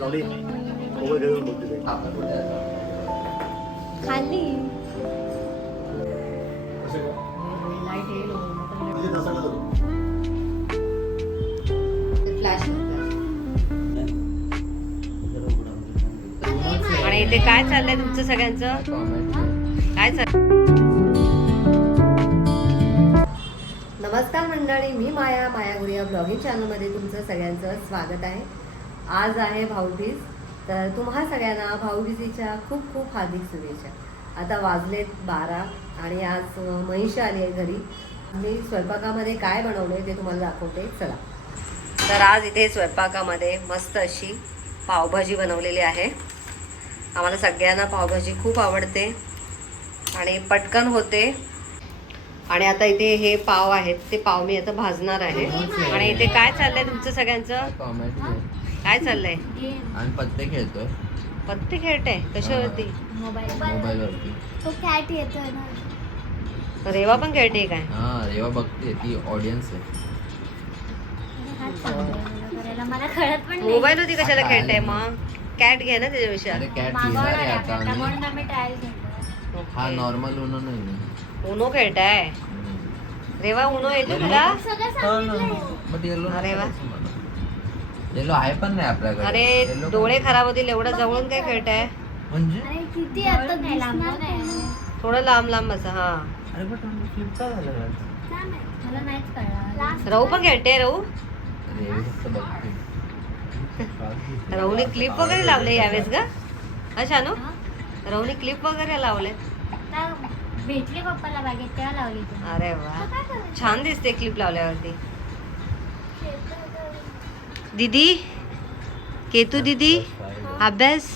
लावली मोबाईल घेऊन बोलते ते. आपला कुठे आहे? खाली कसं काय? लाईट येईल म्हणजे तसं का करू? फ्लॅश जरा आणि इथे काय चाललंय तुमचं सगळ्यांचं? काय चाललंय? नमस्कार मंडळी, मी माया गुडिया ब्लॉगिंग चॅनलमध्ये तुमचं सगळ्यांचं स्वागत आहे. आज आहे भाऊबीज, तर तुम्हा सगळ्यांना भाऊबीजीच्या खूप खूप हार्दिक शुभेच्छा. आता वाजलेत 12 आणि आज महिषा आली आहे घरी. मी स्वयंपाकामध्ये काय बनवलंय ते तुम्हाला दाखवते, चला. तर आज इथे स्वयंपाकामध्ये मस्त अशी पावभाजी बनवलेली आहे. आम्हाला सगळ्यांना पावभाजी खूप आवडते आणि पटकन होते. आणि आता इथे हे पाव आहेत, ते पाव मी आता भाजणार आहे. आणि इथे काय चाललंय तुमचं सगळ्यांचं? काय चाललंय? आणि पत्ते खेळतोय पत्ते खेळते कशावरती? मोबाईल वरती. तो कॅट येतोय ना. रेवा पण खेळते काय? हा रेवा बघते, ती ऑडियन्स आहे. मला कळत पण मोबाईल होती कशाला खेळताय मग? कॅट घे ना त्याच्याविषयी. अरे कॅट लिहिणार आहे आता आम्ही. म्हणून आम्ही ट्रायल घेतलं. हा नॉर्मल उनो नाही. उनो खेळताय? रेवा उनो येतो तुला? सगळं सांगितलंय. बट येलो अरे वा. येलो आहे पण नाही आपल्याकडे. अरे Yellow डोळे पण खराब होतील एवढं जवळून काय खेळताय? म्हणजे अरे किती आता दिसणार नाही. थोडं लांब लांब असं. हा अरे बट फ्लिप का झालं मला नाहीच कळलं. राहू पण खेळते. राहू अरे फक्त बघते. राहूने क्लिप वगैरे लावले यावेळेस ग? हा शानू, राहूने क्लिप वगैरे लावले. भेटली पप्पाला बागेत तेव्हा लावली ती. अरे वा, छान दिसते क्लिप लावल्यावरती. दीदी, केतू दीदी अभ्यास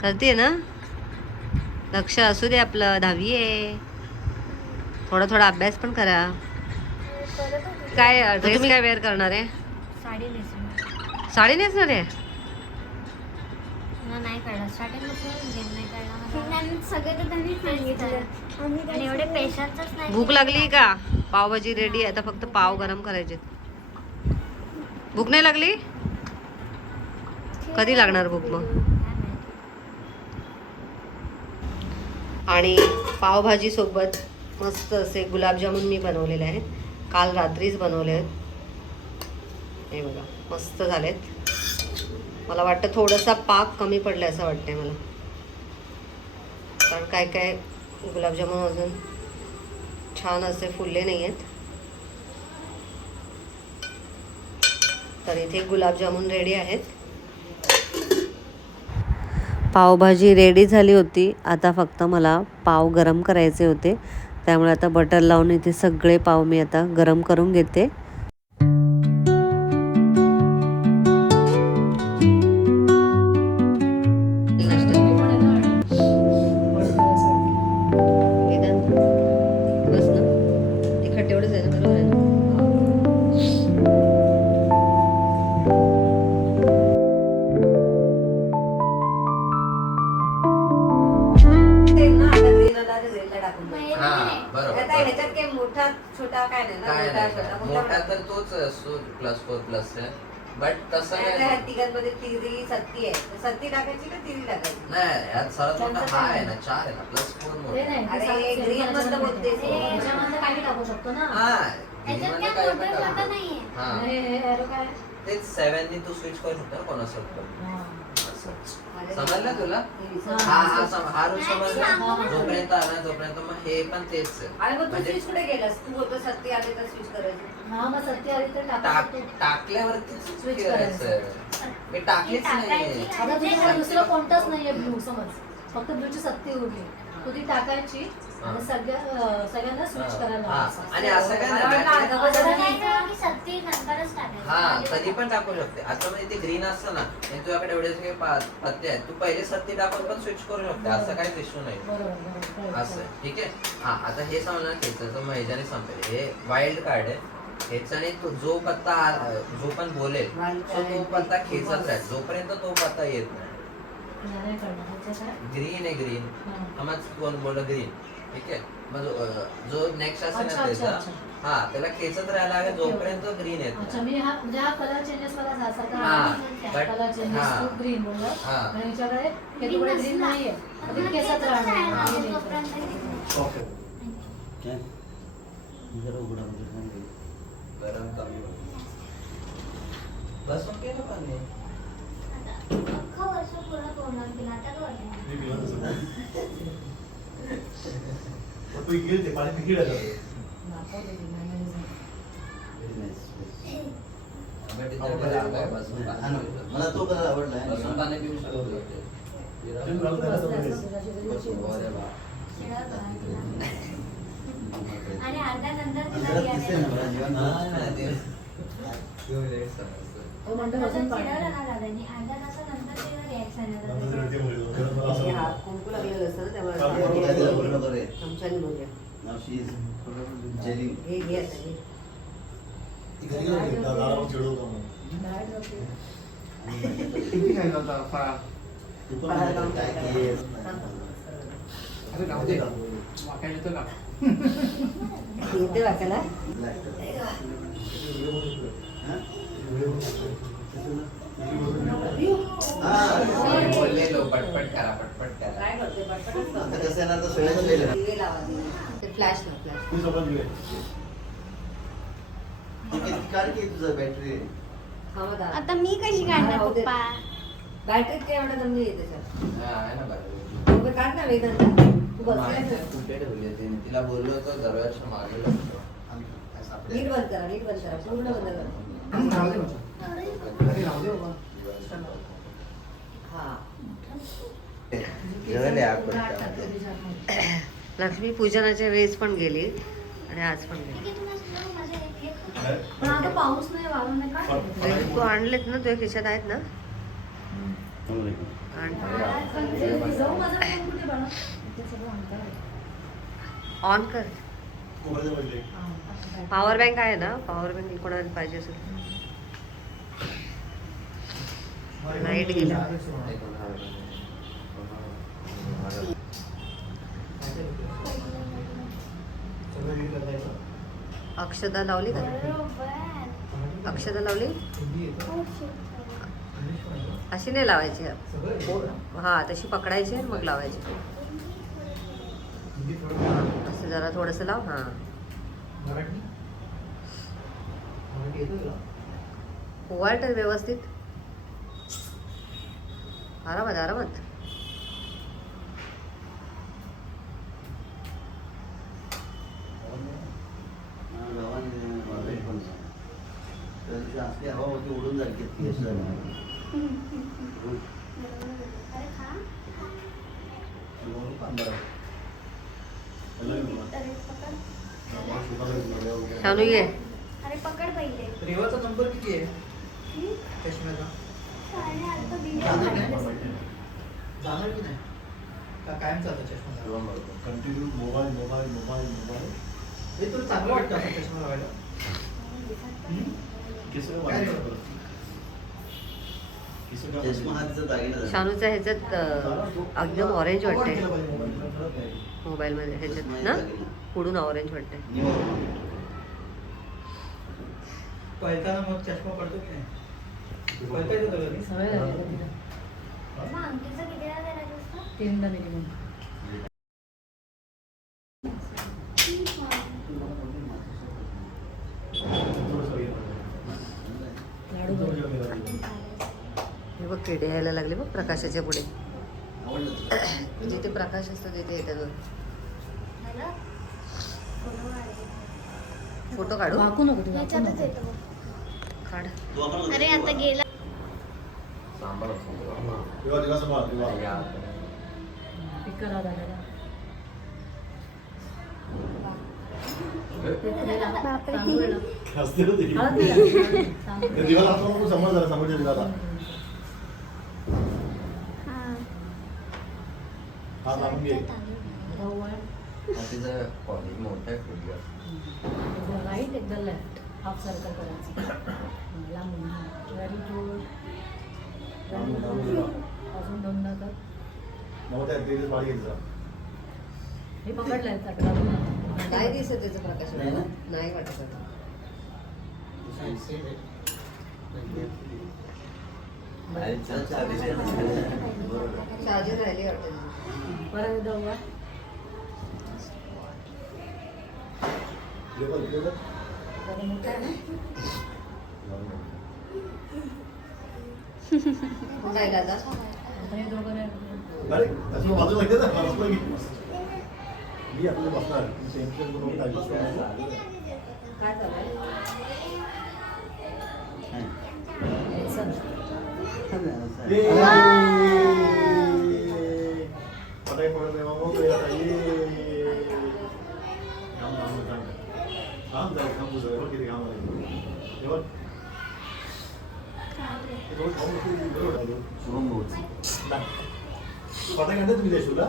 करते ना? लक्ष असू दे आपलं, 10वी आहे. थोडा थोडा अभ्यास पण करा. काय ड्रेस काय वेअर करणार आहे? साडी नेसून साडी नेसणार आहे? मला नाही कळलं. स्टार्टिंग नाही कळलं. सगळं तर त्यांनी सांगितलं आणि एवढे पेशन्सच नाही. भूक लागली का? पावभाजी रेडी आहे, आता फक्त पाव गरम करायचे. भूक नाही लागली? कधी लागणार भूक मग? आणि पावभाजी सोबत मस्त असे गुलाबजामुन मी बनवलेले आहेत. काल रात्रीच बनवले आहेत. हे बघा मस्त झालेत. मला वाटतं थोडासा पाक कमी पडला असं वाटतंय मला, कारण काय काय गुलाबजामुन अजून छान असे फुलले नाही आहेत. तर इथे गुलाबजामुन रेडी आहेत. पावभाजी रेडी झाली होती. आता फक्त मला पाव गरम करायचे होते, त्यामुळे आता बटर लावून इथे सगळे पाव मी आता गरम करून घेते. छोटा काय नाही ना, मोठा तर तोच असतो +4 आहे. बट तसं नाही. तिघांमध्ये तिरी सत्ती आहे. सत्ती टाकायची का तिरी टाकायची? नाही यात सर्वात मोठा हा आहे ना, 4 आहे ना, +4 मोठा. अरे ग्रीन मधलं बोलतेस. काही टाकू शकतो ना. हा green त्याच्यात मध्ये काय काही मोठं पण छोटं टाकू. नाहीये. हा तेच 7 नी तू स्विच करू शकतो कोणासोबत. समजलं तुला? हा रूल समजला. जोपर्यंत आला तोपर्यंत मग हे पण तेच आहे. अरे मग तू म्हणजे स्विच कुठे गेलास? तू बोलतो सत्ती आले तर स्विच करायचं. हा मग सत्य आली तर टाकू. टाकल्यावरती Switch स्विच करायचं. मी टाकलीच नाही. आता तुझ्याकडे दुसरं कोणतंच नाहीये ब्लू, समज फक्त ब्लूची सक्ती उरली. तू ती टाकायची आणि सगळ्यांना स्विच करायला लावायचं. आणि असं काय नाही. हा कधी पण टाकू शकते. आता म्हणजे ते ग्रीन असतं ना, आणि तुझ्याकडे एवढे सगळे पत्ते आहेत, तू पहिले सत्ती टाकून पण स्विच करू शकते. असं काहीच इश्यू नाही. बरोबर. असं ठीक आहे. हा आता हे समजलं खेचायचं, मग ह्याच्याने संपेल. हे वाईल्ड कार्ड आहे. ह्याच्याने जो पत्ता जो पण बोलेल तो पत्ता खेचत राहील जोपर्यंत तो पत्ता येत नाही. ग्रीन आहे ग्रीन. समज कोण बोल ग्रीन, ठीक आहे. मग जो नेक्स्ट असेल अच्छा, ना अच्छा, त्याचा अच्छा. हा त्याला खेचत राहायला लागेल जोपर्यंत ग्रीन येत अच्छा नाही. मी हा म्हणजे हा कलर चेंजेस वाला जास्त हा, but- कलर चेंजेस हा. खूप ग्रीन बोललं हा. आणि याच्याकडे हे तुकडे ग्रीन नाहीये ते केसात राहणार गरम कमी होईल. बसून केलं पाणी मी पिला तसं. मग तू इकडे ते पाणी तिकीट आहे मला तो कलर आवडलाय. बसून पाणी पिऊ शकतो आणि अर्ध्या नंतर अंधारात दिसतंय ना मला जेवण. तो म्हणतो बसून पाणी चिडवलं ना दादांनी अर्ध्या तासानंतर ते रिॲक्शन हे हात कुंकू लागलेलं असतं ना काय तिला त्यामुळे पूर्ण करे. चमच्याने बघूया Now she is jelling. हे घे आता घे. दादाला चिडवतो मग. डाएट नव्हती. किती खायला होता फराळ? तू पण नाही का? काय केस? अरे राहू दे वाकायला येतं का? येते वाकायला Black. हा? हा. बोललेलो पटपट करा पटपट करा. काय करते पटपटच आता करते. कसं आहे ना, आता सोयाचं लिहिलं. दिवे लावा दिवे. ते फ्लॅश ना फ्लॅश मी सोबत गेले. ती किती काढ की तुझं बॅटरी हा मग दादा. आता मी कशी काढणार राहू दे. पप्पा बॅटरीत काय एवढं कमी आहे त्याच्यात हा, आहे ना बाहेर. उभं काढ ना वेदांत तू मागे बसलायस कुठे ठेवली होती? तिला बोललो होतो दरवाजा मागे लावतो. नीट बंद करा नीट बंद करा पूर्ण बंद करा राहू दे माझं. अरे राहू दे बाबा. हा जेवण आहे आपण त्यामध्ये. लक्ष्मी पूजनाच्या वेळेस पण गेली आणि आज पण गेली पण आता पाऊस नाही वाळून नाही काय तू आणलेत ना तुझ्या खिशात आहेत ना आण. जाऊ माझा फोन कुठे बघा ते सगळं अंतर आहे. ऑन कर कोपऱ्याच्या पहिले. पॉवर बँक आहे ना पॉवर बँक कोणाला पाहिजे असेल लाईट गेला सगळं रील करायचं. अक्षदा लावली का अक्षदा लावली हिंदी येतं. इंग्लिश पण येतं. अशी नाही लावायची सगळं येतं. हा तशी पकडायची आणि मग लावायची हिंदी थोडं असं जरा थोडंसं लाव हा मराठी मराठी येतं तुला? ओवाळत व्यवस्थित आरामात आरामात असली हवा होती उडून जाईल किती केस झाले. अरे खा अरे पकड शानू ये अरे पकड पहिले रेवाचा नंबर किती आहे चष्म्याचा? आता दिली जाणार आहे. नाही? जाणार की नाही का कायम चालतं चष्मा? Continue mobile mobile mobile mobile. हे तुला चांगलं वाटतं असं चष्मा लावायला? केस काय रे? चष्मा हा तिचा दागिना झाला. शानूच्या ह्याच्यात एकदम ऑरेंज वाटते केलं पाहिजे मोबाईल. कळत नाही. मोबाईल मध्ये ह्याच्यात चष्मा ना हा दागिना. पुढून ऑरेंज वाटते निवड. पळताना मग चष्मा पडतो की नाही? पळता येतो तुला रे? सवय झाली आहे तिला. मग अंकीचं किती वेळा करायचं असतं? तीनदा मिनिमम थोडंसं हे. लाडू थोडं बनव. जेवण केलं. हे बघ किडे यायला लागले बघ प्रकाशाच्या पुढे आवडलं तुला? जिथे प्रकाश असतो तिथे येतात बघ. झालं? फोटो काढ. फोटो काढू वाकू नको तू वाकू याच्यातच नको. येतो बघ. काढ तू आपण अरे आता गेला सांभाळ दिवा दिवा सांभाळ दिवा. या. पिक्का लाव दादाला. बापरे. तांदूळ लाव. असते ना ते. हळद नाही लागत. तांदूळ. ते दिवा लागतो नको समोर जरा समोरच्या दिवाला. हा. हा लावून घे. गहू आहे. तिचं कॉलेज मोठं आहे फुटबॉल. एकदा राईट एकदा लेफ्ट हाफ सर्कल करायचं लांबून व्हेरी गुड लांबून, लांबून लाव. अजून दोनदा कर नव्हत्या तेच बाळी घ्यायचा. हे पकडलंय तक्रार. नाही दिसत त्याचं प्रकाश नाही ना? नाही वाटत आता. चार्जिंग राहिली वाटतं. परत एकदा उभा. जेवण जेवण. जरा मोठा आहे ना. काय दादा आता हे दोघं नाही. अरे त्याच्या बाजूला घेते ना बसला की. मी आपल्याला बसणार टेन्शन करून काय काय चाललंय? चल. पटाई पडत आहे मामा तो आता काम जाऊ काम तुझं एवढं किती काम आहे एवढं शुभम भाऊचं. पटाई आणते तुम्ही त्या शूला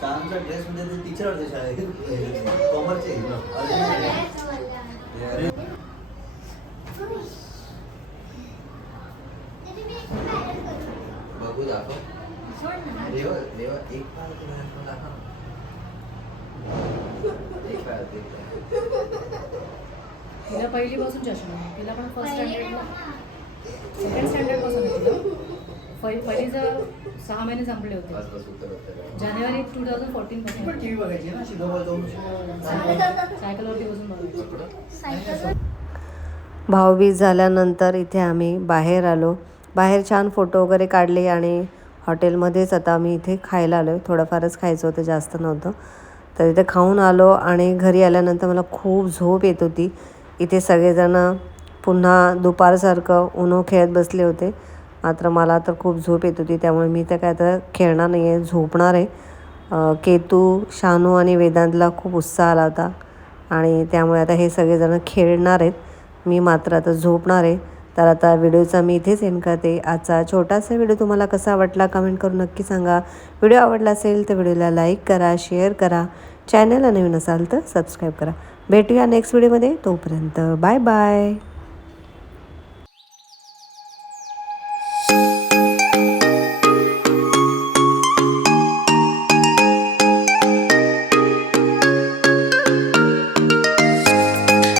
शामच्या ड्रेस मध्ये ते टीचर होते शाळेत कॉमर्सचे बघू दाखव. देवा देवा एक पाय तुला दाखव. एक पाय एक पाय. तिला पहिलीपासून चष्मा आहे. तिला पण फर्स्ट स्टँडर्डला सेकंड स्टँडर्ड पासून आहे तिला. पहिलीचं 6 महिने संपले होते. बस बस उत्तर उत्तर. जानेवारी 2014 ती पण पासून टीव्ही बघायची ना शिदोबा जाऊन. सायकलवरती बसून बघायची. भाऊबीज झाल्यानंतर इथे आम्ही बाहेर आलो. बाहेर छान फोटो वगैरे काढले आणि हॉटेलमध्येच आता आम्ही इथे खायला आलो. थोडंफारच खायचं होतं, जास्त नव्हतं. तर इथे खाऊन आलो आणि घरी आल्यानंतर मला खूप झोप येत होती. इथे सगळेजणं पुन्हा दुपारसारखं उनो खेळत बसले होते. मात्र मला तर खूप झोप येत होती, त्यामुळे मी तर काय तर खेळणार नाही आहे, झोपणार आहे. केतू, शानू आणि वेदांतला खूप उत्साह आला होता आणि त्यामुळे आता हे सगळेजणं खेळणार आहेत. मी मात्र आता झोपणार आहे. तर आता व्हिडिओचा मी इथेच एंड करते. आजचा छोटासा व्हिडिओ तुम्हाला कसा वाटला कमेंट करून नक्की सांगा. व्हिडिओ आवडला असेल तर व्हिडिओला लाईक करा, शेअर करा. चॅनलला नवीन असाल तर सबस्क्राईब करा. भेटूया नेक्स्ट व्हिडिओमध्ये. तोपर्यंत बाय बाय.